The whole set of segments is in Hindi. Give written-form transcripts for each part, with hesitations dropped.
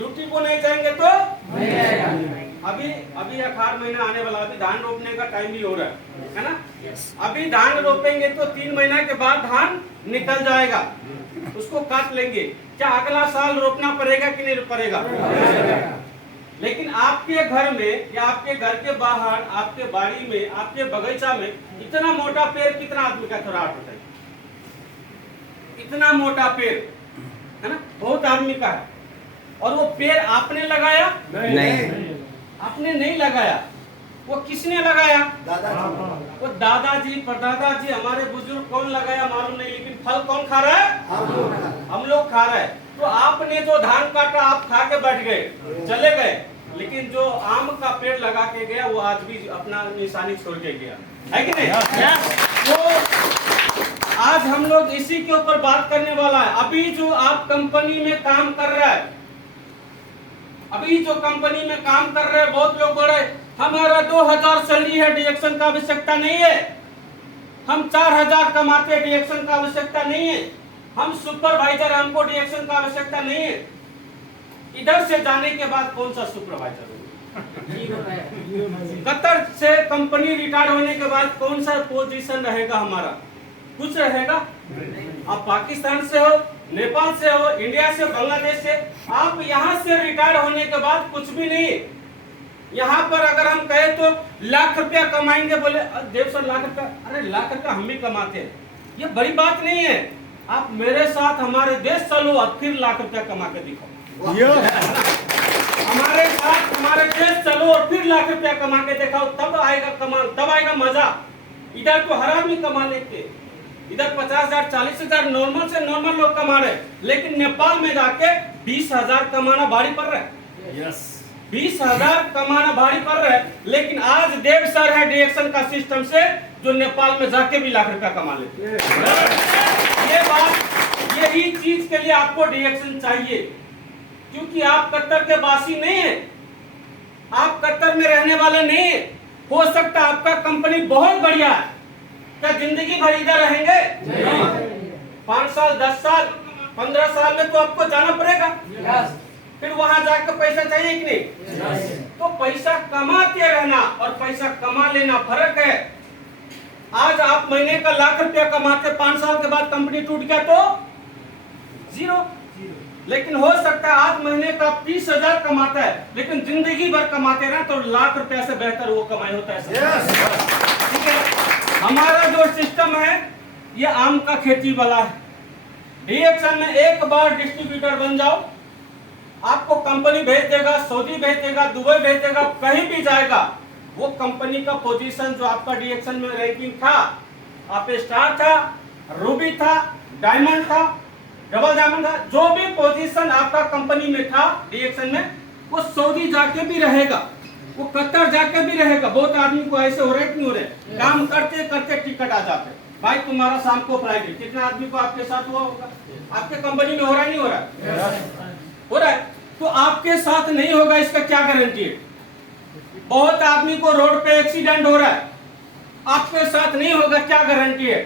ड्यूटी को नहीं जाएंगे तो नहीं आएगा। अभी अखाड़ महीना आने वाला, अभी धान रोपने का टाइम भी हो रहा है ना। अभी धान रोपेंगे तो 3 महीना के बाद धान निकल जाएगा, उसको काट लेंगे। क्या अगला साल रोपना पड़ेगा कि नहीं पड़ेगा? लेकिन आपके घर में या आपके घर के बाहर, आपके बाड़ी में, आपके बगीचा में इतना मोटा पेड़ कितना आदमी का थोड़ा होता है? इतना मोटा पेड़ है ना, बहुत आदमी का है। और वो पेड़ आपने लगाया? नहीं, आपने नहीं लगाया। वो किसने लगाया? दादाजी। वो दादाजी, परदादाजी, हमारे बुजुर्ग कौन लगाया मालूम नहीं, लेकिन फल कौन खा रहा है? हम लोग खा रहे हैं। तो आपने जो धान काटा आप खा के बैठ गए, चले गए, लेकिन जो आम का पेड़ लगा के गया वो आज भी अपना निशानी छोड़ के गया है कि नहीं? तो आज हम लोग इसी के ऊपर बात करने वाला है। अभी जो आप कंपनी में काम कर रहा है, अभी जो कंपनी में काम कर रहे हैं, बहुत लोग बोल रहे हमारा 2000 सैलरी है, डिडक्शन का आवश्यकता नहीं है। हम 4000 कमाते हैं, डिडक्शन का आवश्यकता नहीं है। हम सुपरवाइजर, हमको डिडक्शन का आवश्यकता नहीं है। इधर से जाने के बाद कौन सा सुपरवाइजर होगा? कतर से कंपनी रिटायर होने के बाद कौन सा पोजीशन रहेगा हमारा? कुछ रहेगा? आप पाकिस्तान से हो, नेपाल से हो, इंडिया से, बांग्लादेश से, आप यहाँ से रिटायर होने के बाद कुछ भी नहीं। यहाँ पर अगर हम कहे तो लाख रुपया कमाएंगे, बोले देव सर लाख रुपया, अरे लाख रुपया हम भी कमाते हैं, ये बड़ी बात नहीं है। आप मेरे साथ हमारे देश चलो और फिर लाख रुपया कमा के दिखाओ। हमारे साथ हमारे देश चलो और फिर लाख रुपया कमा के दिखाओ, तब आएगा कमाल, तब आएगा मजा। इधर तो हर आदमी कमा लेते, इधर 50,000 40,000 नॉर्मल से नॉर्मल लोग कमा रहे, लेकिन नेपाल में जाके 20,000 कमाना भारी पड़ रहा है। 20,000 कमाना भारी पड़ रहा है, लेकिन आज देव सर है डिडक्शन का सिस्टम से जो नेपाल में जाके भी लाख रुपया कमा लेते हैं। ये बात, यही चीज के लिए आपको डिडक्शन चाहिए, क्योंकि आप कतर के वासी नहीं है, आप कतर में रहने वाले नहीं है। हो सकता आपका कंपनी बहुत बढ़िया है, क्या जिंदगी भर इधर रहेंगे? 5 साल 10 साल 15 साल में तो आपको जाना पड़ेगा, फिर वहां जाकर पैसा चाहिए कि नहीं? तो पैसा कमाते रहना और पैसा कमा लेना फर्क है। आज आप महीने का लाख रुपया कमाते, 5 साल के बाद कंपनी टूट गया तो जीरो। लेकिन हो सकता है आज महीने का 30,000 कमाता है, लेकिन जिंदगी भर कमाते रहे तो लाख रुपया से बेहतर वो कमाई होता है। ठीक है, हमारा जो सिस्टम है ये आम का खेती वाला है। डिडक्शन में एक बार डिस्ट्रीब्यूटर बन जाओ, आपको कंपनी भेज देगा, सऊदी भेज देगा, दुबई भेज देगा, कहीं भी जाएगा, वो कंपनी का पोजीशन जो आपका डिडक्शन में रैंकिंग था, आप स्टार था, रूबी था, डायमंड था, डबल डायमंड था, जो भी पोजीशन आपका कंपनी में था डिडक्शन में, वो सऊदी जाके भी रहेगा, वो कतर जाके भी रहेगा। बहुत आदमी को ऐसे हो रहे कि नहीं हो रहे, काम करते करते टिकट आ जाते, भाई तुम्हारा शाम को फ्लाइट। कितना आदमी को आपके साथ हुआ होगा? आपके कंपनी में हो रहा है, नहीं हो रहा? हो रहा है। तो आपके साथ नहीं होगा इसका क्या गारंटी है? बहुत आदमी को रोड पे एक्सीडेंट हो रहा है, आपके साथ नहीं होगा, क्या गारंटी है?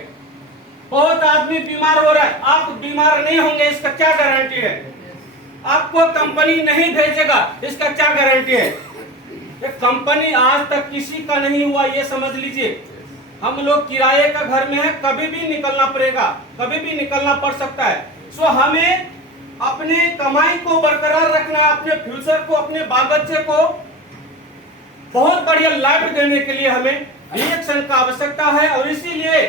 बहुत आदमी बीमार हो रहा है, आप बीमार नहीं होंगे, इसका क्या गारंटी है? आपको कंपनी नहीं भेजेगा, इसका क्या गारंटी है? ये कंपनी आज तक किसी का नहीं हुआ, ये समझ लीजिए। हम लोग किराए का घर में है, कभी भी निकलना पड़ेगा, कभी भी निकलना पड़ सकता है। सो हमें अपने कमाई को बरकरार रखना है, अपने फ्यूचर को, अपने बाल बच्चे को बहुत बढ़िया लाइफ देने के लिए हमें डिडक्शन का आवश्यकता है। और इसीलिए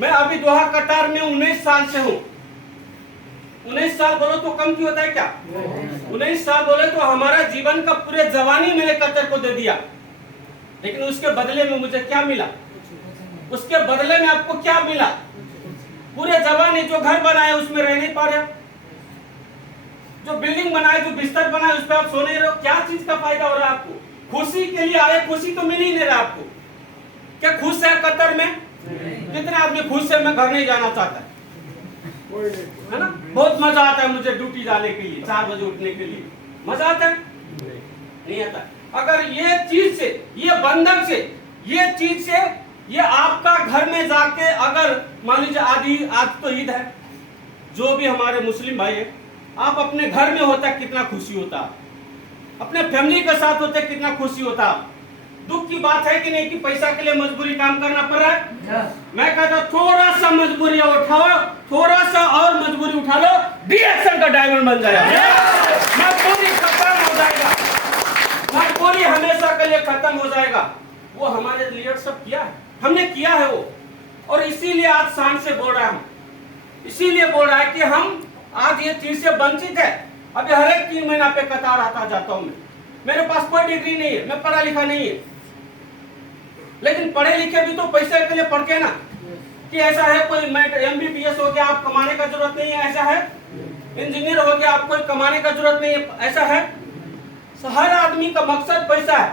मैं अभी दोहा कतार में 19 साल से हूँ। 19 साल बोलो तो कम क्यों होता है क्या? 19 साल बोले तो हमारा जीवन का पूरे जवानी मैंने कतर को दे दिया, लेकिन उसके बदले में मुझे क्या मिला? उसके बदले में आपको क्या मिला? पूरे जवानी जो घर बनाए उसमें रह नहीं पा रहे, जो बिल्डिंग बनाए, जो बिस्तर बनाए उस पर आप सो नहीं रहे हो, क्या चीज का फायदा हो रहा है आपको? खुशी के लिए आए, खुशी तो मिल ही नहीं रहा आपको। क्या खुश है कतर में? कितने आदमी खुश है? मैं घर नहीं जाना चाहता है ना। बहुत मजा आता है मुझे ड्यूटी जाने के लिए, 4 बजे उठने के लिए मजा आता है, नहीं आता। अगर ये चीज से, ये बंधन से, ये चीज से, ये आपका घर में जाके अगर मान लीजिए आज तो ईद है, जो भी हमारे मुस्लिम भाई है आप अपने घर में होता कितना खुशी होता, अपने फैमिली के साथ होते कितना खुशी होता। दुख की बात है कि नहीं कि पैसा के लिए मजबूरी काम करना पड़ रहा है। मैं कहता थोड़ा सा मजबूरी उठाओ, थोड़ा सा और मजबूरी उठा लो, डीएक्शन का डायमंड बन जाएगा। मजबूरी खत्म हो जाएगा, मजबूरी हमेशा के लिए खत्म हो जाएगा। वो हमारे लिए सब किया है, हमने किया है वो, और इसीलिए आज शान से बोल रहा हूं, इसीलिए बोल रहा है कि हम आज ये चीज से वंचित है। अभी हर एक 3 महीना पे कतार आता जाता हूं मैं, मेरे पास कोई डिग्री नहीं है, मैं पढ़ा लिखा नहीं है, लेकिन पढ़े लिखे भी तो पैसे के लिए पढ़ के ना, कि ऐसा है कोई MBBS हो गया आप कमाने का जरूरत नहीं है, ऐसा है इंजीनियर हो गया आप कोई कमाने का जरूरत नहीं है, ऐसा है। हर आदमी का मकसद पैसा है,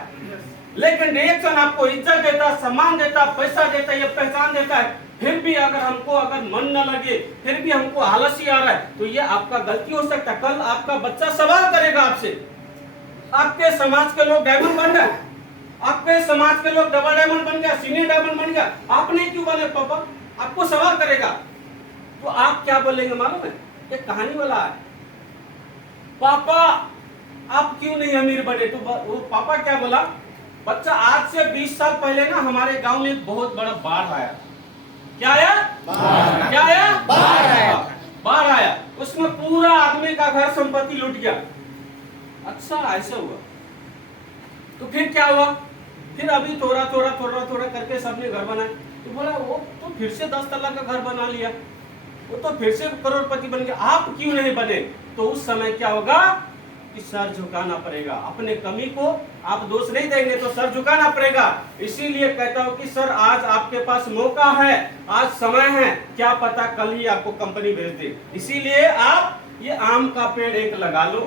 लेकिन रिएक्शन आपको इज्जत देता, सम्मान देता, पैसा देता, ये पहचान देता है। फिर भी अगर हमको अगर मन न लगे, फिर भी हमको आलसी आ रहा है, तो ये आपका गलती हो सकता है। कल आपका बच्चा सवाल करेगा आपसे, आपके समाज के लोग डायमंड बन गए, आपके समाज के लोग डबल डायमंड बन गया, सीनियर डायमंड बन गया, आपने क्यों बने पापा, आपको सवाल करेगा, तो आप क्या बोलेंगे मालूम है? एक कहानी वाला है, पापा आप क्यों नहीं अमीर बने? तो वो पापा क्या बोला, बच्चा आज से 20 साल पहले ना हमारे गांव में एक बहुत बड़ा बाढ़ आया। क्या आया? क्या आया? बाढ़ आया, उसमें पूरा आदमी का घर संपत्ति लूट गया। अच्छा ऐसा हुआ, तो फिर क्या हुआ? फिर अभी थोड़ा थोड़ा थोड़ा थोड़ा करके सबने घर बनाए, तो बोला वो तो फिर से 10 तल्ला का घर बना लिया, वो तो फिर से करोड़पति बन गया, आप क्यों नहीं बने? तो उस समय क्या होगा कि सर झुकाना पड़ेगा, अपने कमी को आप दोष नहीं देंगे तो सर झुकाना पड़ेगा। इसीलिए कहता हूं कि सर आज आपके पास मौका है, आज समय है, क्या पता कल ही आपको कंपनी भेज दे। इसीलिए आप ये आम का पेड़ एक लगा लो,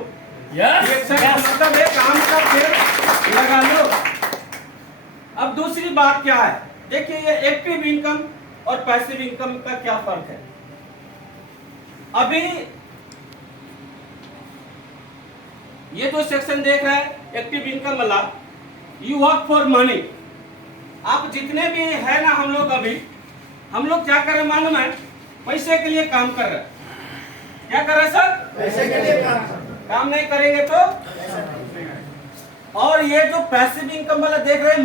मतलब एक आम का पेड़ लगा लो। अब दूसरी बात क्या है, देखिए ये एक्टिव इनकम और पैसिव इनकम का क्या फर्क है। अभी ये जो सेक्शन देख रहे हैं एक्टिव इनकम वाला, यू वर्क फॉर मनी। आप जितने भी है ना, हम लोग अभी हम लोग क्या कर रहे मालूम है? पैसे के लिए काम कर रहे हैं। क्या कर रहे सर? पैसे के लिए काम नहीं करेंगे तो। और ये जो पैसिव इनकम वाला देख रहे हैं,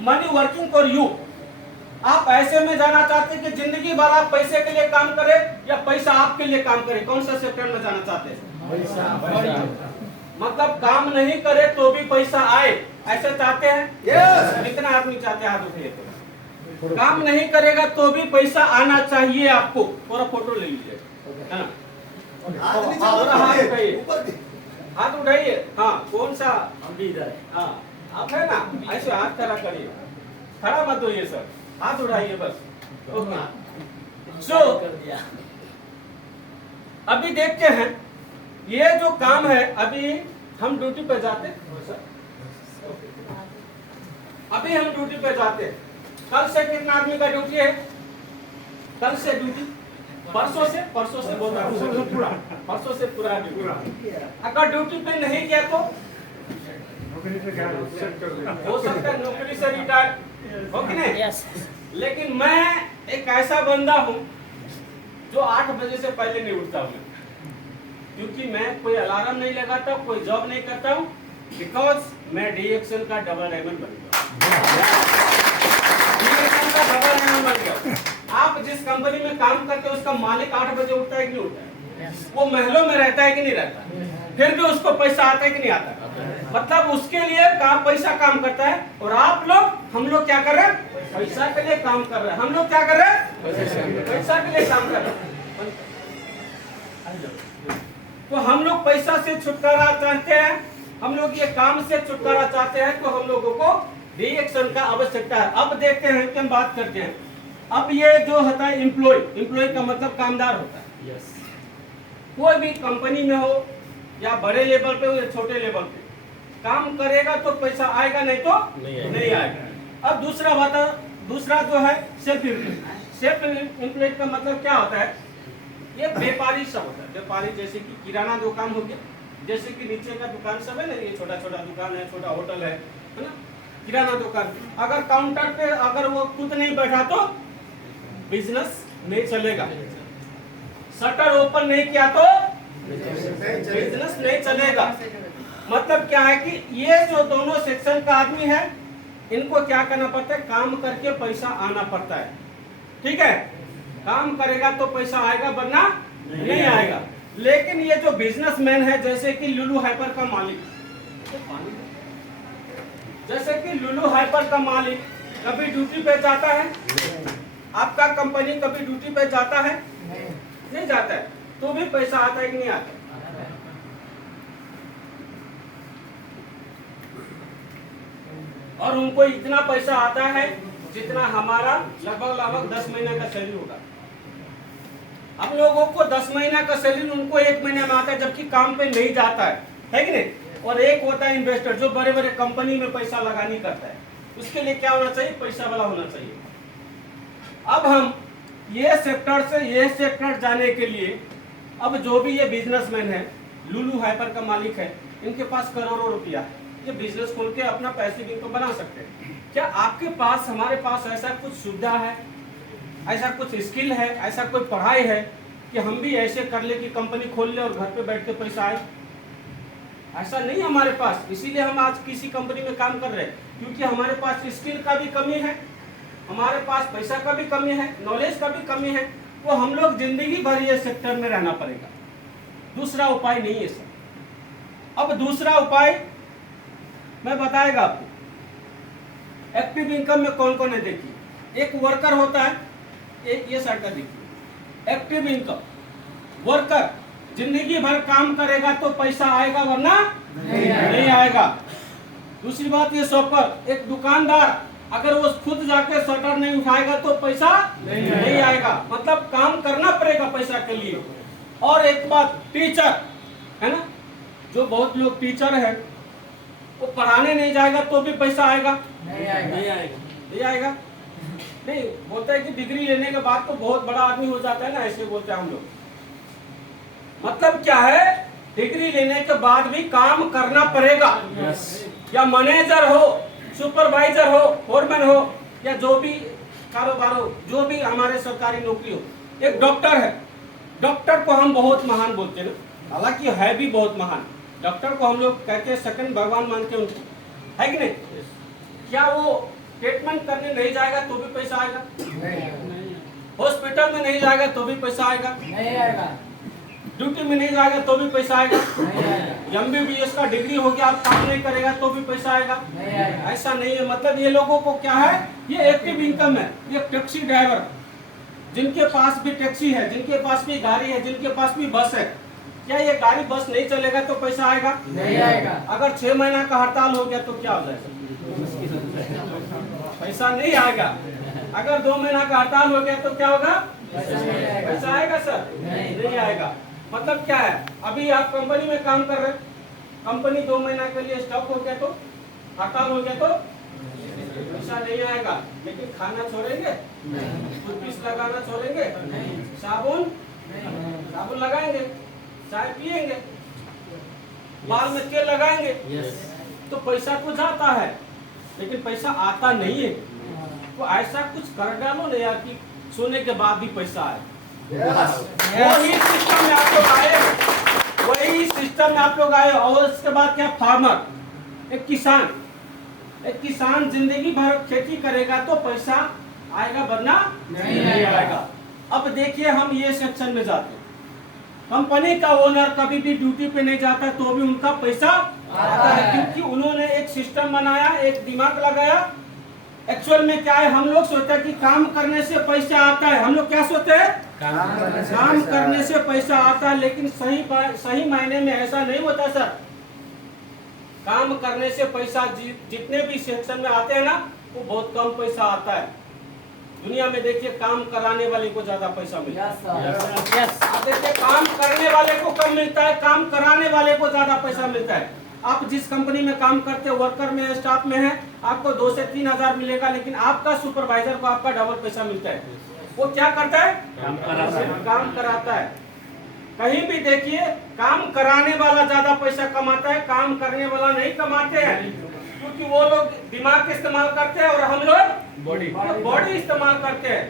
मनी वर्किंग फॉर यू। आप ऐसे में जाना चाहते हैं कि जिंदगी भर आप पैसे के लिए काम करें या पैसा आपके लिए काम करे? कौन सा सेक्टर में जाना चाहते हैं? पैसा। मतलब काम नहीं करे तो भी पैसा आए, ऐसा चाहते हैं? yes. कितना आदमी चाहते हैं? हाथ उठाइए। तो काम नहीं करेगा तो भी पैसा आना चाहिए आपको। थोड़ा फोटो ले लीजिए, है ना? हाथ उठाइए, हाथ उठाइए। हाँ कौन सा? हाँ आप है ना, ऐसे हाथ खड़ा करिए, खड़ा मत होइए सर, हाथ उठाइए बस। ओके, सो अभी देखते हैं ये जो काम है। अभी हम ड्यूटी पे जाते, अभी हम ड्यूटी पे जाते। कल से कितना आदमी का ड्यूटी है? कल से ड्यूटी, परसों से बोल रहा हूँ, परसों से पूरा ड्यूटी। अगर ड्यूटी पे नहीं गया तो हो सकता है नौकरी से रिटायर हो कि नहीं? लेकिन मैं एक ऐसा बंदा हूँ जो 8 बजे से पहले नहीं उठता हूँ, क्योंकि मैं कोई अलार्म नहीं लगाता, कोई जॉब नहीं करता हूँ, बिकॉज मैं डीएक्शन का डबल डायमंड बन गया। डीएक्शन का डबल डायमंड बन गया। आप जिस कंपनी में काम करते हो उसका मालिक 8 बजे उठता है कि नहीं उठता है? वो महलों में रहता है कि नहीं रहता? फिर भी उसको पैसा आता है कि नहीं आता? मतलब उसके लिए पैसा काम करता है। और आप लोग, हम लोग क्या कर रहे हैं? पैसा के लिए काम कर रहे हैं। हम लोग क्या कर रहे हैं? पैसा के लिए काम कर रहे हैं। तो हम लोग पैसा से छुटकारा चाहते हैं, हम लोग ये काम से छुटकारा चाहते हैं, तो हम लोगों को डीएक्शन का आवश्यकता है। अब देखते हैं कि हम बात करते हैं। अब ये जो होता है एम्प्लॉय का मतलब कामदार होता है। कोई भी कंपनी में हो या बड़े लेवल पे हो या छोटे लेवल पे, काम करेगा तो पैसा आएगा, नहीं तो नहीं आएगा। अब दूसरा जो है सेल्फ एम्प्लॉय का मतलब क्या होता है? ये व्यापारी सब होता है। व्यापारी जैसे कि किराना दुकान हो गया, जैसे कि नीचे का दुकान सब है ना, ये छोटा छोटा दुकान है, छोटा होटल है ना, किराना दुकान। अगर काउंटर पे अगर वो खुद नहीं बैठा तो बिजनेस नहीं चलेगा। शटर ओपन नहीं किया तो बिजनेस नहीं चलेगा। मतलब क्या है कि ये जो दोनों सेक्शन का आदमी है, इनको क्या करना पड़ता है, काम करके पैसा आना पड़ता है। ठीक है, काम करेगा तो पैसा आएगा, वरना नहीं आएगा। लेकिन ये जो बिजनेसमैन है, जैसे कि लुलु हाइपर का मालिक, जैसे कि लुलु हाइपर का मालिक कभी ड्यूटी पे जाता है? आपका कंपनी कभी ड्यूटी पे जाता है? नहीं जाता है, तो भी पैसा आता है कि नहीं आता? और उनको इतना पैसा आता है जितना हमारा लगभग 10 महीने का सैलरी होगा। हम लोगों को 10 महीना का सैलरी उनको 1 महीने में आता है, जबकि काम पे नहीं जाता है कि नहीं? और एक होता है इन्वेस्टर, जो बड़े बड़े कंपनी में पैसा लगानी करता है, उसके लिए क्या होना चाहिए, पैसा वाला होना चाहिए। अब हम ये सेक्टर से ये सेक्टर जाने के लिए, अब जो भी ये बिजनेसमैन है, लुलु हाइपर का मालिक है, इनके पास करोड़ों रुपया है, ये बिजनेस खोल के अपना पैसिव इनकम बना सकते हैं। क्या आपके पास, हमारे पास ऐसा कुछ सुविधा है, ऐसा कुछ स्किल है, ऐसा कोई पढ़ाई है कि हम भी ऐसे कर ले कि कंपनी खोल ले और घर पे बैठ के पैसा आए? ऐसा नहीं हमारे पास। इसीलिए हम आज किसी कंपनी में काम कर रहे हैं, क्योंकि हमारे पास स्किल का भी कमी है, हमारे पास पैसा का भी कमी है, नॉलेज का भी कमी है। तो हम लोग जिंदगी भर ये सेक्टर में रहना पड़ेगा, दूसरा उपाय नहीं है सर। अब दूसरा उपाय मैं बताएगा आपको। एक्टिव इनकम में कौन कौन है देखिए। एक वर्कर होता है, एक ये साइड का देखिए, एक्टिव इनकम। वर्कर जिंदगी भर काम करेगा तो पैसा आएगा, वरना नहीं आएगा। दूसरी बात, ये शॉपर, एक दुकानदार, अगर वो खुद जाके शटर नहीं उठाएगा तो पैसा नहीं आएगा। मतलब काम करना पड़ेगा पैसा के लिए। और एक बात, टीचर है ना, जो बहुत लोग टीचर है, वो पढ़ाने नहीं जाएगा तो भी पैसा आएगा? नहीं आएगा। नहीं, बोलते हैं कि डिग्री लेने के बाद तो बहुत बड़ा आदमी हो जाता है ना, ऐसे बोलते हैं हम लोग। मतलब क्या है, डिग्री लेने के बाद भी काम करना पड़ेगा। या मैनेजर हो, सुपरवाइजर हो, फोरमैन हो, या जो भी कारोबार हो, जो भी हमारे सरकारी नौकरी हो। एक डॉक्टर है, डॉक्टर को हम बहुत महान बोलते हैं ना, हालांकि है भी बहुत महान। डॉक्टर को हम लोग कहते हैं सेकंड भगवान मानते हैं उनको, है कि नहीं? क्या वो ट्रीटमेंट करने नहीं जाएगा तो भी पैसा आएगा? हॉस्पिटल में नहीं जाएगा तो भी पैसा आएगा? नहीं आएगा। ड्यूटी में नहीं जाएगा तो भी पैसा आएगा? MBBS का डिग्री हो गया, आप काम नहीं करेगा तो भी पैसा आएगा? ऐसा नहीं है। मतलब ये लोगों को क्या है, ये एक्टिव इनकम है। ये टैक्सी ड्राइवर, जिनके पास भी टैक्सी है, जिनके पास भी गाड़ी है, जिनके पास भी बस है, क्या ये गाड़ी बस नहीं चलेगा तो पैसा आएगा? नहीं आएगा। अगर 6 महीना का हड़ताल हो गया तो क्या हो जाएगा? पैसा नहीं आएगा। अगर 2 महीना का हड़ताल हो गया तो क्या होगा? पैसा आएगा सर? नहीं आएगा। मतलब क्या है, अभी आप कंपनी में काम कर रहे हैं, कंपनी 2 महीना के लिए स्टॉप हो गया तो, हड़ताल हो गया तो पैसा नहीं आएगा। लेकिन खाना छोड़ेंगे, टूथपेस्ट लगाना छोड़ेंगे, साबुन लगाएंगे, चाय पिएंगे, बाल में तेल लगाएंगे, तो पैसा तो जाता है, लेकिन पैसा आता नहीं है। तो ऐसा कुछ कर डालो ना यार कि सोने के बाद भी पैसा आए। वही सिस्टम में आप लोग आए, वही सिस्टम में आप लोग आए। और उसके बाद क्या, फार्मर, एक किसान जिंदगी भर खेती करेगा तो पैसा आएगा, वरना नहीं आएगा। अब देखिए, हम ये सेक्शन में जाते हैं, कंपनी का ओनर कभी भी ड्यूटी पे नहीं जाता तो भी उनका पैसा आता है, क्योंकि उन्होंने एक सिस्टम बनाया, एक दिमाग लगाया। एक्चुअल में क्या है, हम लोग सोचते हैं कि काम करने से पैसा आता है। हम लोग क्या सोचते हैं, काम करने से पैसा आता है, लेकिन सही मायने में ऐसा नहीं होता सर। काम करने से पैसा जितने भी सेक्शन में आते हैं ना, वो बहुत कम पैसा आता है। दुनिया में देखिए, काम कराने वाले को ज्यादा पैसा मिलता है। आप देखिए, काम करने वाले को कम मिलता है, काम कराने वाले को ज्यादा पैसा मिलता है। आप जिस कंपनी में काम करते हैं, वर्कर में, स्टाफ में है, आपको 2 से 3 हजार मिलेगा, लेकिन आपका सुपरवाइजर को आपका डबल पैसा मिलता है। वो क्या करता है, काम कराता है। कहीं भी देखिए, काम कराने वाला ज्यादा पैसा कमाता है, काम करने वाला नहीं कमाते हैं, क्योंकि वो लोग दिमाग इस्तेमाल करते हैं और हम लोग बॉडी इस्तेमाल करते हैं।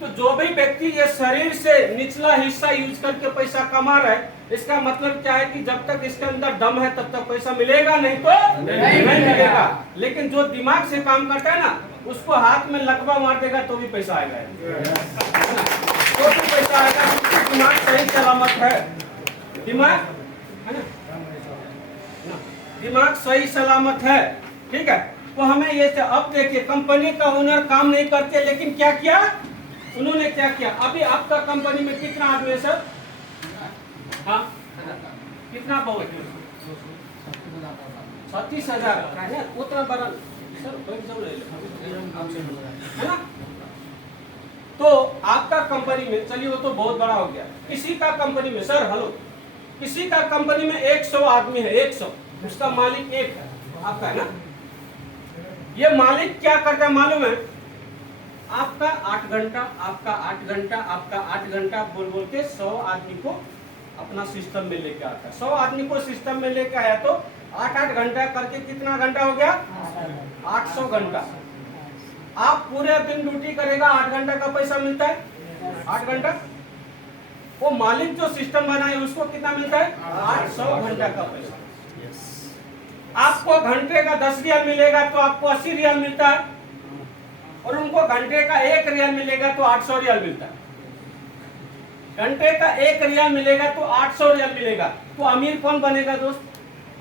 तो जो भी व्यक्ति ये शरीर से निचला हिस्सा यूज करके पैसा कमा रहा है, इसका मतलब क्या है कि जब तक इसके अंदर दम है तब तक पैसा मिलेगा, नहीं तो नहीं मिलेगा। लेकिन जो दिमाग से काम करता है ना, उसको हाथ में लकवा मार देगा तो भी पैसा आएगा, तो भी पैसा आएगा। दिमाग सही सलामत है, दिमाग है ना, दिमाग सही सलामत है, ठीक है। तो हमें ये अब देखिए, कंपनी का ओनर काम नहीं करते, लेकिन क्या किया उन्होंने, क्या किया। अभी आपका कंपनी में कितना आदमी है सर? हाँ, कितना बहुत? 36,000 उतना बड़ा सर, है ना। तो आपका कंपनी में, चलिए वो तो बहुत बड़ा हो गया। किसी का कंपनी में सर, हेलो, किसी का कंपनी में 100 आदमी है, 100, उसका मालिक एक है, आपका है ना। ये मालिक क्या करता है मालूम है? आपका 8 घंटा, आपका 8 घंटा, आपका 8 घंटा बोल बोल के 100 आदमी को अपना सिस्टम में लेके आता है। 100 आदमी को सिस्टम में लेके आया तो 8-8 घंटा करके कितना घंटा हो गया? 800 घंटा। आप पूरे दिन ड्यूटी करेगा, 8 घंटा का पैसा मिलता है, 8 घंटा। वो मालिक जो सिस्टम बनाए उसको कितना मिलता है? 800 घंटा का पैसा। आपको घंटे का 10 रियाल मिलेगा तो आपको 80 रियाल मिलता है, और उनको घंटे का 1 रियाल मिलेगा तो 800 रियाल मिलता है। घंटे का 1 रियाल मिलेगा तो 800 रियाल मिलेगा। तो अमीर कौन बनेगा दोस्त?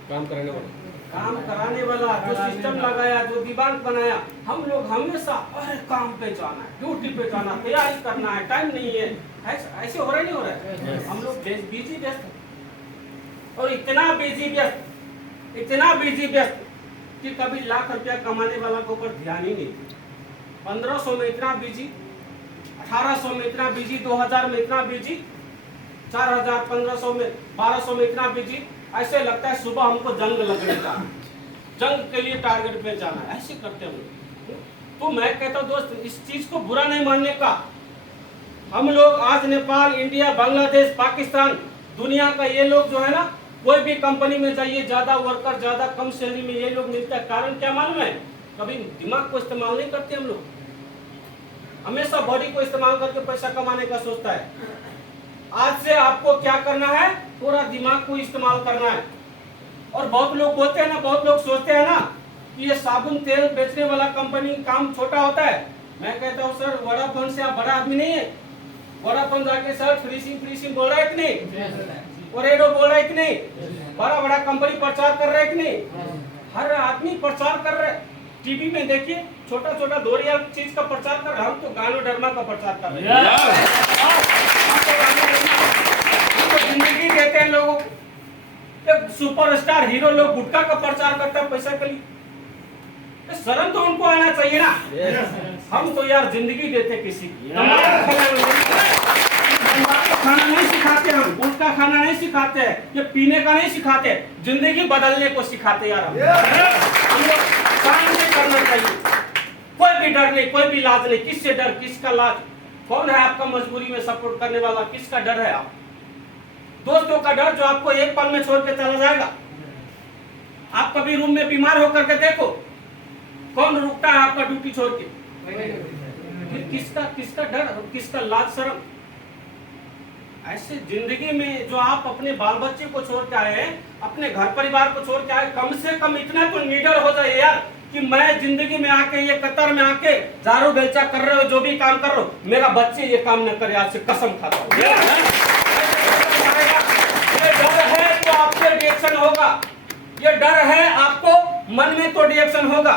काम कराने वाला, काम कराने वाला, जो सिस्टम लगाया, जो दिमाग बनाया। हम लोग हमेशा अरे काम पे जाना है, ड्यूटी पे जाना, तैयारी करना है, टाइम नहीं है, ऐसे हो रहा नहीं हो रहा है। हम लोग बिजी व्यस्त, और इतना बिजी व्यस्त, इतना बिजी व्यस्त कि कभी लाख रुपया कमाने वाला के ऊपर ध्यान ही नहीं। 1500 में इतना बिजी, 1800 में इतना बिजी, 2000 में इतना बिजी, 4000, 1500 में, 1200 में इतना बिजी। ऐसे लगता है सुबह हमको जंग लगने जाना, जंग के लिए टारगेट पे जाना, ऐसे करते हैं। तो मैं कहता हूँ दोस्त, इस चीज को बुरा नहीं मानने का। हम लोग आज नेपाल, इंडिया, बांग्लादेश, पाकिस्तान, दुनिया का ये लोग जो है ना, कोई भी कंपनी में जाइए, ज्यादा वर्कर, ज्यादा कम सैलरी में ये लोग मिलता है। कारण क्या मालूम है? कभी दिमाग को इस्तेमाल नहीं करते हम लोग, हमेशा बॉडी को इस्तेमाल करके पैसा कमाने का सोचता है। आज से आपको क्या करना है? पूरा दिमाग को इस्तेमाल करना है। और बहुत लोग बोलते हैं ना, बहुत लोग सोचते हैं ना कि ये साबुन तेल बेचने वाला कंपनी काम छोटा होता है। मैं कहता हूँ सर, वोडाफोन से आप बड़ा आदमी नहीं है। वोडाफोन जाके सर फ्री सिम बोल रहा है कि नहीं, ओरेडो बोल रहा है कि नहीं, बड़ा बड़ा कंपनी प्रचार कर रहा है कि नहीं, हर आदमी प्रचार कर रहा है। टीवी में देखिए, छोटा छोटा 2 रियाल चीज का प्रचार कर रहा है। हम तो गानो डरमा का प्रचार कर रहे हैं, तो जिंदगी देते हैं लोगों को। एक सुपरस्टार हीरो लोग गुटखा का प्रचार करता है पैसा के लिए, शर्म तो उनको आना चाहिए ना। हम तो यार जिंदगी देते किसी की, खाना नहीं सिखाते, हम गुटखा खाना नहीं सिखाते, ये पीने का नहीं सिखाते, जिंदगी बदलने को सिखाते यार। हम लोग काम नहीं करना चाहिए, कोई भी डर नहीं, कोई भी लाज नहीं। किससे डर, किसका लाज? कौन है आपका मजबूरी में सपोर्ट करने वाला? किसका डर है? आप दोस्तों का डर, जो आपको एक पल में छोड़ के चला जाएगा। आप कभी रूम में बीमार होकर के देखो, कौन रुकता है आपका ड्यूटी छोड़ के? किसका डर, किसका लाज शर्म? ऐसे जिंदगी में जो आप अपने बाल बच्चे को छोड़ के आए हैं, अपने घर परिवार को छोड़ के आए, कम से कम इतना तो निडर हो जाए यार कि मैं जिंदगी में आके, ये कतर में आके झाड़ू बेलचा कर रहे हो, जो भी काम कर रहे हो, मेरा बच्चे ये काम न करे, आज से कसम खाता हूं। ये डर है तो आपसे रिएक्शन होगा, ये डर है आपको मन में तो रिएक्शन होगा,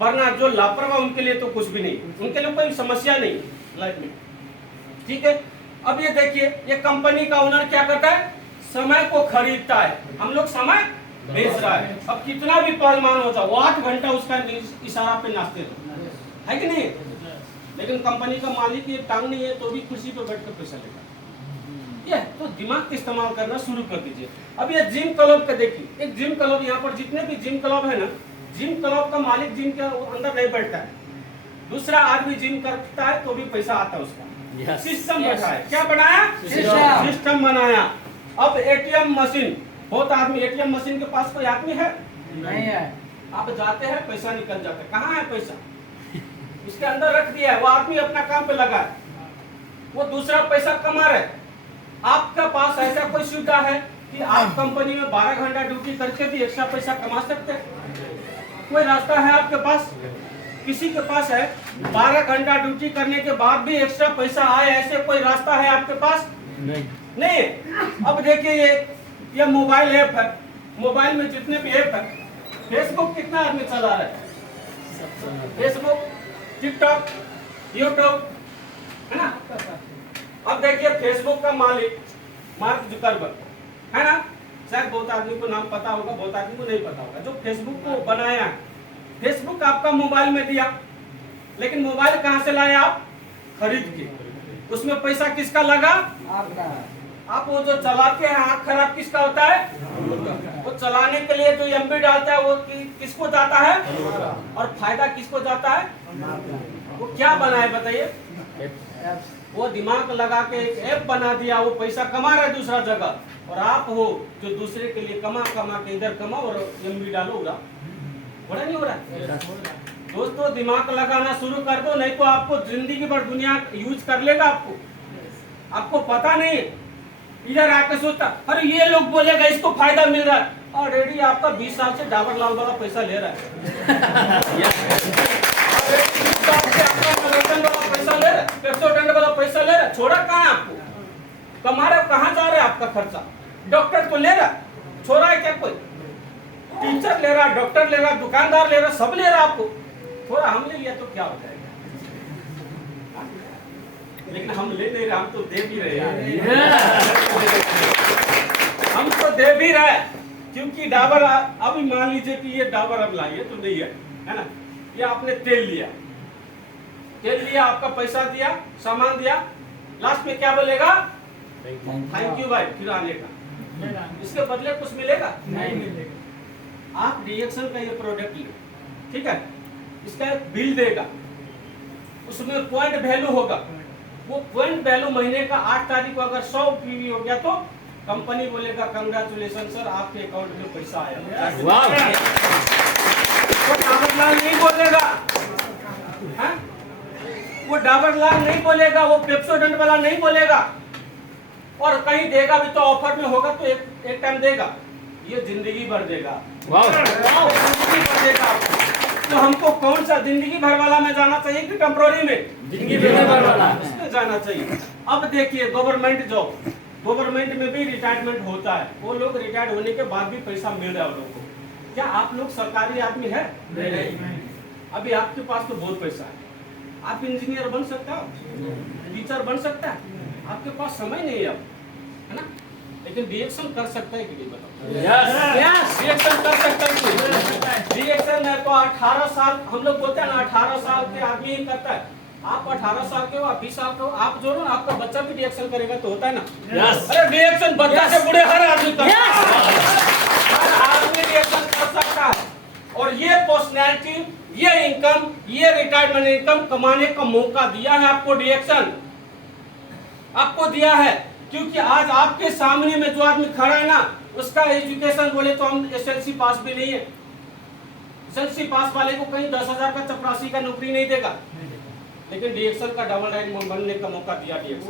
वरना जो लापरवाह उनके लिए तो कुछ भी नहीं, उनके लिए कोई समस्या नहीं लाइफ में, ठीक है। अब ये देखिए, ये कंपनी का ओनर क्या करता है? समय को खरीदता है। हम लोग समय बेच रहा है। अब कितना भी पहलवान हो जाओ, वो 8 घंटा उसका इशारा पे नाचते रहो, है कि नहीं? लेकिन कंपनी का मालिक ये टांग नहीं है तो भी कुर्सी पे बैठ कर पैसा लेगा। ये तो दिमाग का इस्तेमाल करना शुरू कर दीजिए। अब ये जिम क्लब का देखिए, एक जिम क्लब, यहाँ पर जितने भी जिम क्लब है ना, जिम क्लब का मालिक जिम के अंदर नहीं बैठता है, दूसरा आदमी जिम करता है तो भी पैसा आता है उसका। सिस्टम बनाया, क्या बनाया? सिस्टम बनाया। अब एटीएम मशीन, बहुत आदमी, एटीएम मशीन के पास कोई आदमी है? नहीं है। आप जाते हैं, पैसा निकल जाता है। कहाँ है पैसा? इसके अंदर रख दिया है, वो आदमी अपना काम पे लगा है, वो दूसरा पैसा कमा रहे। आपका पास ऐसा कोई सुविधा है कि आप कंपनी में 12 घंटा ड्यूटी करके भी एक्स्ट्रा पैसा कमा सकते हैं? कोई रास्ता है आपके पास? किसी के पास है 12 घंटा ड्यूटी करने के बाद भी एक्स्ट्रा पैसा आए, ऐसे कोई रास्ता है आपके पास? नहीं। अब देखिए ये मोबाइल ऐप है, मोबाइल में जितने भी ऐप है, फेसबुक कितना आदमी चला रहा है? फेसबुक, टिकटॉक, यूट्यूब, है ना? अब देखिए फेसबुक का मालिक मार्क जुकरबर्ग है ना, शायद बहुत आदमी को नाम पता होगा, बहुत आदमी को नहीं पता होगा। जो फेसबुक को बनाया, फेसबुक आपका मोबाइल में दिया, लेकिन मोबाइल कहां से लाए आप? खरीद के। उसमें पैसा किसका लगा? आपका। आप वो जो चलाते हैं, आंख खराब किसका होता है? वो चलाने के लिए जो एमबी डालता है वो किसको जाता है? और फायदा किसको जाता है? वो क्या बनाए बताइए? वो दिमाग लगा के एक ऐप बना दिया, वो पैसा कमा रहा है दूसरा जगह, और आप हो जो दूसरे के लिए कमा के इधर कमाओ और एमबी डालो, उड़ा बड़ा नहीं हो रहा है? दोस्तों दिमाग लगाना शुरू कर दो, नहीं तो आपको जिंदगी भर दुनिया यूज कर लेगा आपको पता नहीं है। इधर आके सोचता अरे ये लोग बोलेगा इसको फायदा मिल रहा है, ऑलरेडी आपका 20 साल से डाबर लाल वाला पैसा ले रहा है। पेप्सोडेंट वाला पैसा ले रहा, छोड़ा कहाँ है आपको? कमा रहे, कहाँ जा रहा है आपका खर्चा? डॉक्टर तो ले रहा, छोड़ा है क्या कोई? टीचर ले रहा, डॉक्टर ले रहा, दुकानदार ले रहा, सब ले रहा आपको। थोड़ा हम ले लिया तो क्या हो जाएगा? लेकिन हम ले नहीं रहे, हम तो दे भी रहे यार। हम तो दे भी रहे, क्योंकि डाबर अभी मान लीजिए कि ये डाबर अब लाइए तो नहीं है ना, ये आपने तेल लिया, आपका पैसा दिया, सामान दिया, लास्ट में क्या बोलेगा? थैंक यू भाई, फिर आने का। इसके बदले कुछ मिलेगा? नहीं मिलेगा। आप डीएक्सन का ये प्रोडक्ट ले, ठीक है, इसका एक बिल देगा, उसमें पॉइंट वैल्यू होगा, वो पॉइंट वैल्यू महीने का 8 तारीख को अगर 100 पीवी हो गया तो कंपनी बोलेगा कंग्रेचुलेशन सर, आपके अकाउंट में पैसा आया। वो डाबर लाल नहीं बोलेगा, वो डाबर लाल नहीं बोलेगा, वो पेप्सोडेंट वाला नहीं बोलेगा, और कहीं देगा भी तो ऑफर में होगा तो एक टाइम देगा, ये जिंदगी भर देगा। जिंदगी भर देगा। तो हमको कौन सा जिंदगी भर वाला में जाना चाहिए कि टेम्पोररी में? जिंदगी भर वाला इसमें जाना चाहिए। अब देखिए गवर्नमेंट जॉब, गवर्नमेंट में भी रिटायरमेंट होता है, वो लोग रिटायर्ड होने के बाद भी पैसा मिल रहा है उन लोगों को। क्या आप लोग सरकारी आदमी है? नहीं। अभी आपके पास तो बहुत पैसा है, आप इंजीनियर बन सकते हो, टीचर बन सकता है, आपके पास समय नहीं है अब, है ना? लेकिन डीएक्सन कर सकता है कि नहीं बताओ? डीएक्सन कर सकता है। डीएक्सन है तो 18 साल, हम लोग बोलते हैं ना 18 साल के आदमी ही करता है। आप 18 साल के हो, आप 20 साल के हो, आप जोड़ो ना, आपका बच्चा भी डीएक्सन करेगा तो होता है ना? अरे डीएक्सन बच्चा से बूढ़े हर आदमी करता है, हर आदमी डीएक्सन कर सकता है। और ये पर्सनैलिटी, ये इनकम, ये रिटायरमेंट इनकम कमाने का मौका दिया है आपको डीएक्सन, आपको दिया है। क्योंकि आज आपके सामने में जो आदमी खड़ा है ना, उसका एजुकेशन बोले तो हम एसएलसी पास भी नहीं है। एसएलसी पास वाले को कहीं 10,000 का चपरासी का नौकरी नहीं देगा, लेकिन डीएक्सन का डबल डायमंड बनने का मौका दिया। डीएक्सन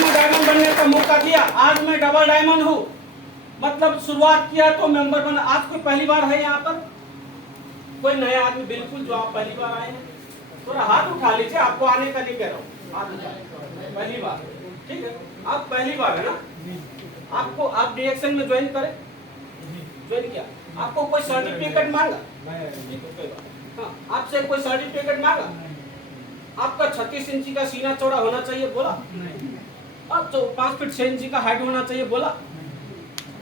में डायमंड बनने का मौका दिया। आज मैं डबल डायमंड हूँ, मतलब शुरुआत किया तो मेंबर बना। आज कोई पहली बार है यहाँ पर? कोई नया आदमी बिल्कुल जो आप पहली बार आए हैं, थोड़ा हाथ उठा लीजिए, आपको आने का नहीं कह रहा हूँ, हाथ उठा, पहली बार, ठीक है, आप पहली बार है ना? आपको आप डीएक्सन में ज्वाइन करें, ज्वाइन किया, आपको कोई सर्टिफिकेट मांगा? हाँ, आपसे कोई सर्टिफिकेट मांगा? आपका 36 इंची का सीना चौड़ा होना चाहिए बोला? अब तो 5 फीट 6 इंची का हाइट होना चाहिए बोला?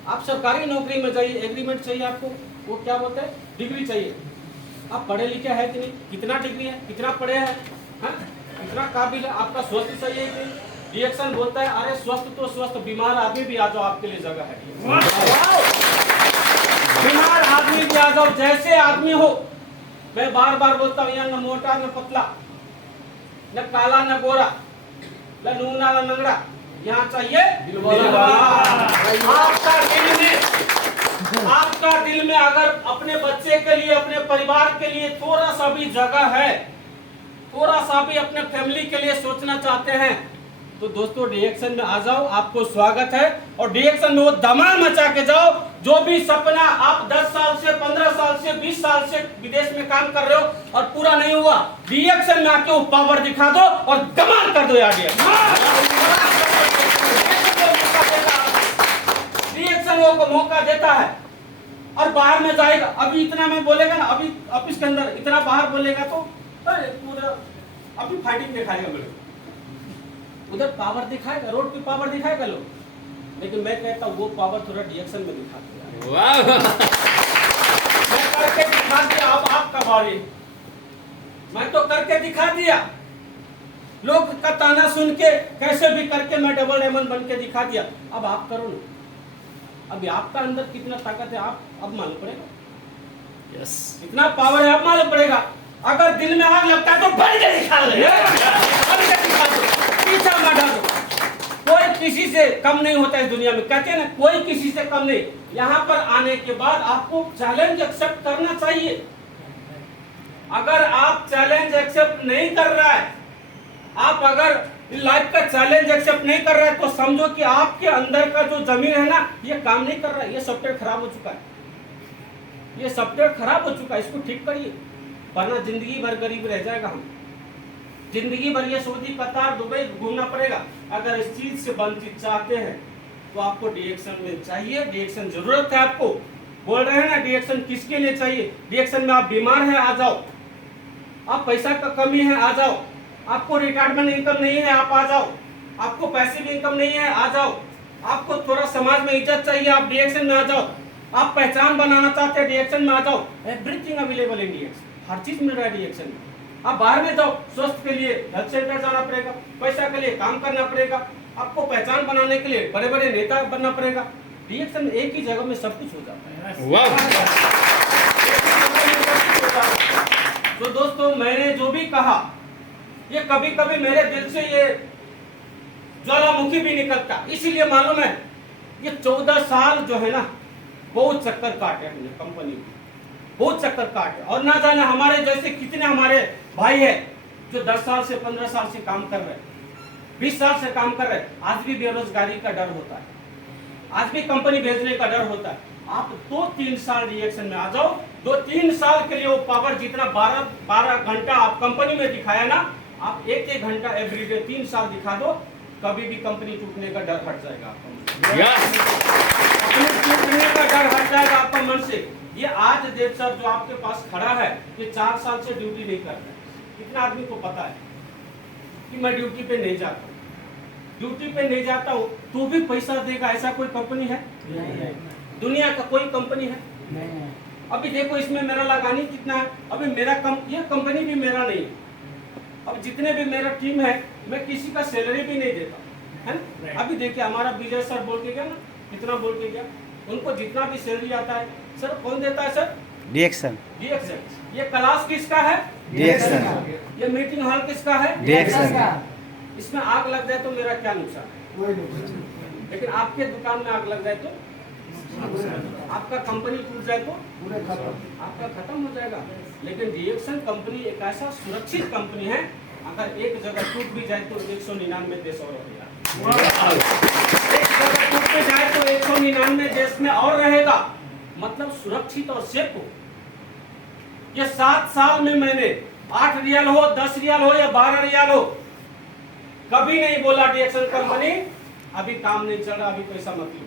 आप सरकारी नौकरी में जाइए, एग्रीमेंट चाहिए आपको, वो क्या बोलते हैं, डिग्री चाहिए। आप पढ़े लिखे हैं कि नहीं? कितना डिग्री है, कितना पढ़े हैं, कितना काबिल है, आपका स्वास्थ्य सही है कि नहीं? डीएक्सन बोलता है अरे स्वस्थ तो स्वस्थ, बीमार आदमी भी आ जाओ, आपके लिए जगह है। बीमार आदमी भी आ जाओ, जैसे आदमी हो। मैं बार बार बोलता हूँ, यहाँ न मोटा न पतला, न काला न गोरा, न नूना न नंगड़ा, यहाँ चाहिए आपका दिल में अगर अपने बच्चे के लिए, अपने परिवार के लिए थोड़ा सा भी जगह है, थोड़ा सा भी अपने फैमिली के लिए सोचना चाहते हैं, तो दोस्तों रिएक्शन में आ जाओ, आपको स्वागत है। और रिएक्शन में वो धमाल मचा के जाओ। जो भी सपना आप 10 साल से, 15 साल से, 20 साल से विदेश में काम कर रहे हो और पूरा नहीं हुआ, रिएक्शन में आके वो पावर दिखा दो और धमाल कर दो यार। रिएक्शन वो को मौका देता है और बाहर में जाएगा। अभी इतना में बोलेगा ना, अभी ऑफिस के अंदर इतना बाहर बोलेगा तो अरे पूरा अभी फाइटिंग दिखाएगा मेरे को, उधर पावर दिखाएगा, रोड की पावर दिखाएगा लोग। लेकिन मैं कहता हूँ वो पावर थोड़ा रिएक्शन में दिखाते हैं। मैं करके दिखा दिया, अब आपका बारी। मैं तो करके दिखा दिया, लोग का ताना सुन के कैसे भी करके मैं डबल डायमंड बन के दिखा दिया। अब आप करो ना। अभी आपका अंदर कितना ताकत है आप अब मालूम पड़ेगा। यस, इतना पावर है अब मालूम पड़ेगा। अगर दिल में आग लगता है तो बन के दिखा दो, पीछा मत डालो। कोई किसी से कम नहीं होता इस दुनिया में, कहते हैं ना, कोई किसी से कम नहीं। यहाँ पर आने के बाद आपको चैलेंज एक्सेप्ट करना चाहिए। अगर आप चैलेंज एक्सेप्ट नहीं कर रहा है, आप अगर लाइफ का चैलेंज एक्सेप्ट नहीं कर रहा है, तो समझो कि आपके अंदर का जो जमीन है ना, ये काम नहीं कर रहा है, ये सॉफ्टवेयर खराब हो चुका है, ये सॉफ्टवेयर खराब हो चुका है, इसको ठीक करिए, वरना जिंदगी भर गरीब रह जाएगा। हम जिंदगी भर ये सऊदी, कतार, दुबई घूमना पड़ेगा। अगर इस चीज से वंचित चाहते हैं तो आपको रिएक्शन में चाहिए, रिएक्शन जरूरत है आपको। बोल रहे हैं ना रिएक्शन किसके लिए चाहिए? रिएक्शन में आप बीमार हैं, आ जाओ। आप पैसा का कमी है, आ जाओ। आपको रिटायरमेंट इनकम नहीं है, आप आ जाओ। आपको पैसिव इनकम नहीं है, आ जाओ। आपको थोड़ा समाज में इज्जत चाहिए, आप रिएक्शन में आ जाओ। आप पहचान बनाना चाहते हैं, रिएक्शन में आ जाओ। एवरीथिंग अवेलेबल इन रिएक्शन, हर चीज मिल रहा है रिएक्शन में। आप बाहर में जाओ, स्वास्थ्य के लिए हेल्थ सेंटर जाना पड़ेगा, पैसा के लिए काम करना पड़ेगा, आपको पहचान बनाने के लिए बड़े बड़े नेता बनना पड़ेगा। रिएक्शन में एक ही जगह में सब कुछ हो जाता है। तो दोस्तों मैंने जो भी कहा, ये कभी कभी मेरे दिल से ये ज्वालामुखी भी निकलता, इसीलिए मालूम है ये 14 साल जो है ना, बहुत चक्कर काटे हमने कंपनी को, बहुत चक्कर काटे। और ना जाने हमारे जैसे कितने हमारे भाई है जो 10 साल से, 15 साल से काम कर रहे हैं, 20 साल से काम कर रहे हैं। आज भी बेरोजगारी का डर होता है, आज भी कंपनी भेजने का डर होता है। आप 2-3 साल रिएक्शन में आ जाओ, 2-3 साल के लिए वो पावर जितना 12 घंटा आप कंपनी में दिखाया ना, आप 1-1 घंटा एवरीडे 3 साल दिखा दो, कभी भी कंपनी टूटने का डर हट जाएगा आपका, कंपनी टूटने का डर हट जाएगा आपका मन से। ये आज देव सर जो आपके पास खड़ा है, ये 4 साल से ड्यूटी नहीं कर रहा है। कितना आदमी को पता है कि मैं ड्यूटी पे नहीं जाता हूँ, ड्यूटी पे नहीं जाता हूँ तो भी पैसा देगा, ऐसा कोई कंपनी है? नहीं। दुनिया का कोई कंपनी है? नहीं। अभी देखो इसमें मेरा लगानी कितना है। अभी मेरा ये कंपनी भी मेरा नहीं है। अब जितने भी मेरा टीम है, मैं किसी का सैलरी भी नहीं देता, है ना। अभी देखिए हमारा विजय सर बोल के गया ना, कितना बोल के गया, उनको जितना भी सैलरी आता है, सर कौन देता है सर? रिएक्शन। रिएक्शन। ये क्लास किसका है? रिएक्शन। ये मीटिंग हॉल किसका है? रिएक्शन। इसमें आग लग जाए तो मेरा क्या नुकसान है? लेकिन आपके दुकान में आग लग जाए तो, आपका कंपनी टूट जाए तो आपका खत्म हो जाएगा। लेकिन रिएक्शन कंपनी एक ऐसा सुरक्षित कंपनी है, अगर एक जगह टूट भी जाए तो 199 देश और रहेगा। एक जगह टूट भी जाए तो 199 देश में और रहेगा, मतलब सुरक्षित और सेफ हो। ये 7 साल में मैंने 8 रियाल हो, 10 रियाल हो या 12 रियाल हो, कभी नहीं बोला रिएक्शन कंपनी अभी काम नहीं चल रहा, अभी पैसा मत लो।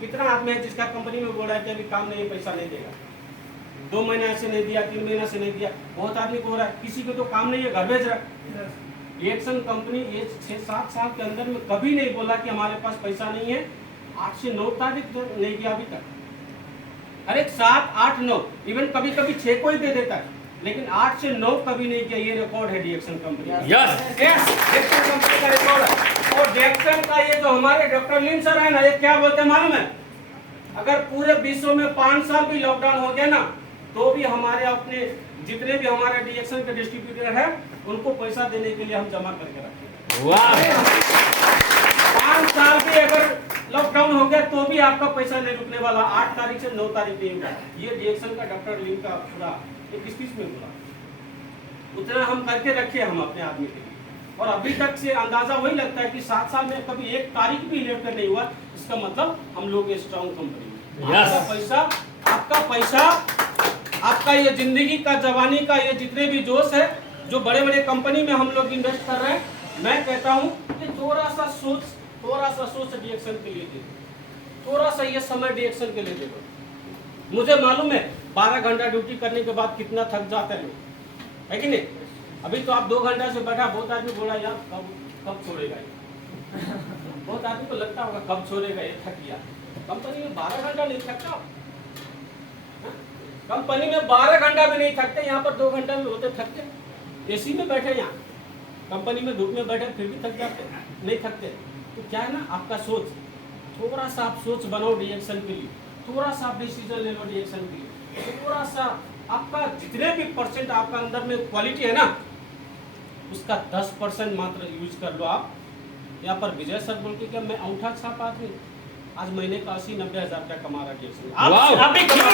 कितना आदमी है जिसका कंपनी में बोल रहा है कि अभी काम नहीं, पैसा नहीं देगा, 2 महीने से नहीं दिया, 3 महीने से नहीं दिया। बहुत आदमी को हो रहा है, किसी को तो काम नहीं है, घर भेज रहा है। रिएक्शन कंपनी ये 6-7 साल के अंदर में कभी नहीं बोला कि हमारे पास पैसा नहीं है। 8 से 9 तारीख नहीं दिया अभी तक, अरे 7, 8, 9, इवन कभी कभी 6 को ही दे देता है, लेकिन 8 से 9 कभी नहीं किया। ये रिकॉर्ड है रिएक्शन कंपनी, रिएक्शन कंपनी का रिकॉर्ड है। और रिएक्शन का ये जो हमारे डॉक्टर लिन सर है ना, ये क्या बोलते हैं मालूम है? अगर पूरे विश्व में 5 साल भी लॉकडाउन हो गया ना, तो भी हमारे अपने जितने भी हमारे रिएक्शन के डिस्ट्रीब्यूटर है, उनको पैसा देने के लिए हम जमा करके रखेंगे। 5 साल भी अगर लॉकडाउन हो गया तो भी आपका पैसा नहीं रुकने वाला। 8 तारीख से 9 तारीख देगा। ये रिएक्शन का डॉक्टर लिंक का पूरा 21 में बोला, उतना हम करके रखे हम अपने आदमी के लिए। और अभी तक से अंदाजा वही लगता है कि 7 साल में कभी 1 तारीख भी लेट कर नहीं हुआ। इसका मतलब हम लोग स्ट्रॉन्ग कंपनी में। आपका पैसा, आपका ये जिंदगी का, जवानी का, ये जितने भी जोश है जो बड़े बड़े कंपनी में हम लोग इन्वेस्ट कर रहे हैं, मैं कहता हूँ कि थोड़ा सा सोच रिएक्शन के लिए दे दो, थोड़ा सा ये समय रिएक्शन के लिए दे दो। मुझे मालूम है 12 घंटा ड्यूटी करने के बाद कितना थक जाते हैं, है कि नहीं? अभी तो आप 2 घंटा से बैठा, बहुत आदमी बोला यार कब छोड़ेगा ये। बहुत आदमी को लगता होगा कब छोड़ेगा ये, थक गया। कंपनी में 12 घंटा नहीं थकता, कंपनी में 12 घंटा भी नहीं थकते। यहाँ पर 2 घंटा में होते थकते। एसी में बैठे, यहाँ कंपनी में धूप में बैठे फिर भी थक जाते, नहीं थकते। तो क्या है ना, आपका सोच, थोड़ा सा आप सोच बनाओ रिएक्शन के लिए, थोड़ा सा आप डिसीजन ले लो रिएक्शन के लिए, थोड़ा सा आपका जितने भी परसेंट आपका अंदर में क्वालिटी है ना, उसका 10% मात्र यूज कर लो आप। यहाँ पर विजय सर बोल के क्या मैं अंगूठा छाप आदमी, आज महीने का 80-90 हजार रुपया कमा रहा है। आप भी कमा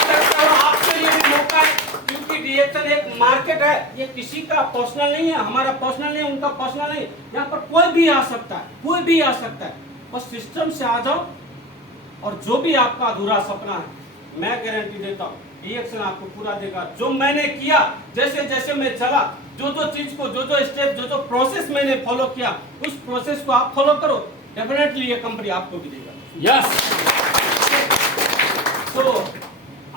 सकते हो, आपके लिए भी मौका है। क्योंकि रिएक्शन एक मार्केट है, ये किसी का पर्सनल नहीं है, हमारा पर्सनल नहीं, उनका पर्सनल नहीं। यहाँ पर कोई भी आ सकता है, कोई भी आ सकता है। बस सिस्टम से आ जाओ और जो भी आपका अधूरा सपना है, मैं गारंटी देता हूँ रिएक्शन आपको पूरा देगा। जो मैंने किया, जैसे जैसे मैं चला, जो चीज को, जो स्टेप, जो प्रोसेस मैंने फॉलो किया, उस प्रोसेस को आप फॉलो करो, डेफिनेटली ये कंपनी आपको भी देगा। यस। तो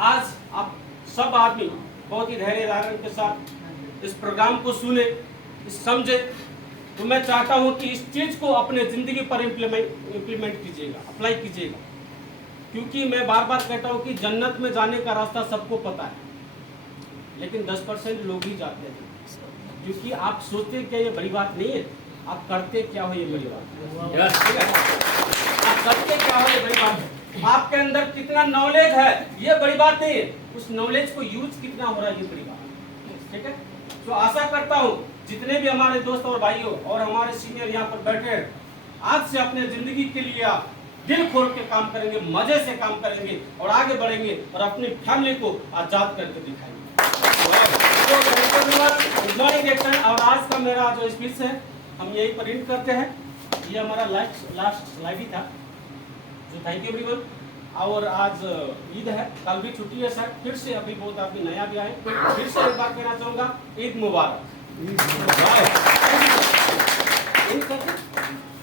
आज आप सब आदमी बहुत ही धैर्य धारण के साथ इस प्रोग्राम को सुने, समझे। तो मैं चाहता हूं कि इस चीज को अपने जिंदगी पर इम्प्लीमेंट कीजिएगा, अप्लाई कीजिएगा। क्योंकि मैं बार बार कहता हूं कि जन्नत में जाने का रास्ता सबको पता है, लेकिन 10% लोग ही जाते हैं। क्योंकि आप सोचते क्या ये बड़ी बात नहीं है, आप करते क्या हो ये बड़ी बात है। आप करते क्या हो ये बड़ी बात है। आपके अंदर कितना नॉलेज है ये बड़ी बात नहीं है, उस नॉलेज को यूज कितना हो रहा है ये बड़ी बात है। ठीक है। तो आशा करता हूँ जितने भी हमारे दोस्त और भाइयों और हमारे सीनियर यहाँ पर बैठे हैं, आज से अपने जिंदगी के लिए आप दिल खोल के काम करेंगे, मजे से काम करेंगे और आगे बढ़ेंगे और अपनी फैमिली को आजाद करके दिखाएंगे। Good morning reaction. और आज का मेरा जो स्पीच है हम यही पर एंड करते हैं। ये हमारा लास्ट स्लाइड ही था। तो थैंक यू एवरीवन। और आज ईद है, कल भी छुट्टी है सर, फिर से अभी बहुत आदमी नया भी आए, फिर से एक बार कहना चाहूँगा ईद मुबारक।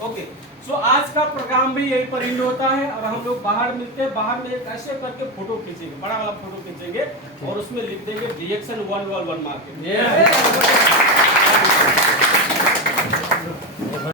ओके। सो आज का प्रोग्राम भी यहीं पर एंड होता है और हम लोग बाहर मिलते हैं। बाहर में एक ऐसे करके फोटो खींचेंगे, बड़ा वाला फोटो खींचेंगे और उसमें लिख देंगे रिएक्शन 111 मार्केट।